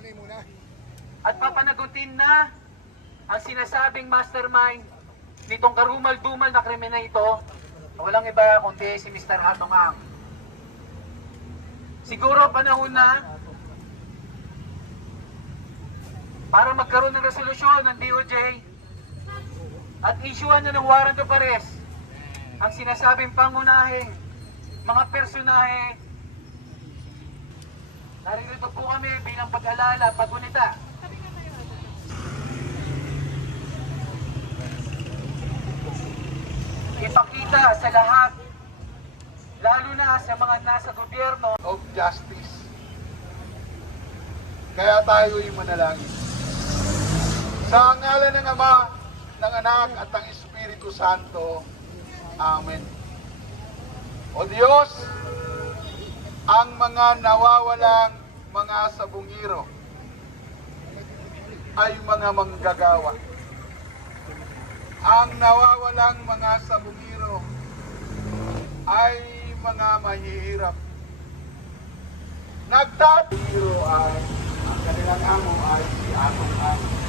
nanay muna. at papanagutin na ang sinasabing mastermind nitong karumal-dumal na krimen na ito na walang iba kundi si Mr. Atong Ang. Siguro panahon na para magkaroon ng resolusyon ng DOJ at isyuhan na ng warrant of arrest ang sinasabing pangunahing mga personahe Naririto po kami bilang pag-alala, pag-unita. Ipakita sa lahat, lalo na sa mga nasa gobyerno, of justice. Kaya tayo'y manalangin. Sa ngalan ng Ama, ng Anak at ng Espiritu Santo. Amen. O Diyos, ang mga nawawalang mga sabungiro ay mga manggagawa. Ang nawawalang mga sabungiro ay mga mahihirap. Nagtatiro ay ang kanilang amo ay si Atong Amo.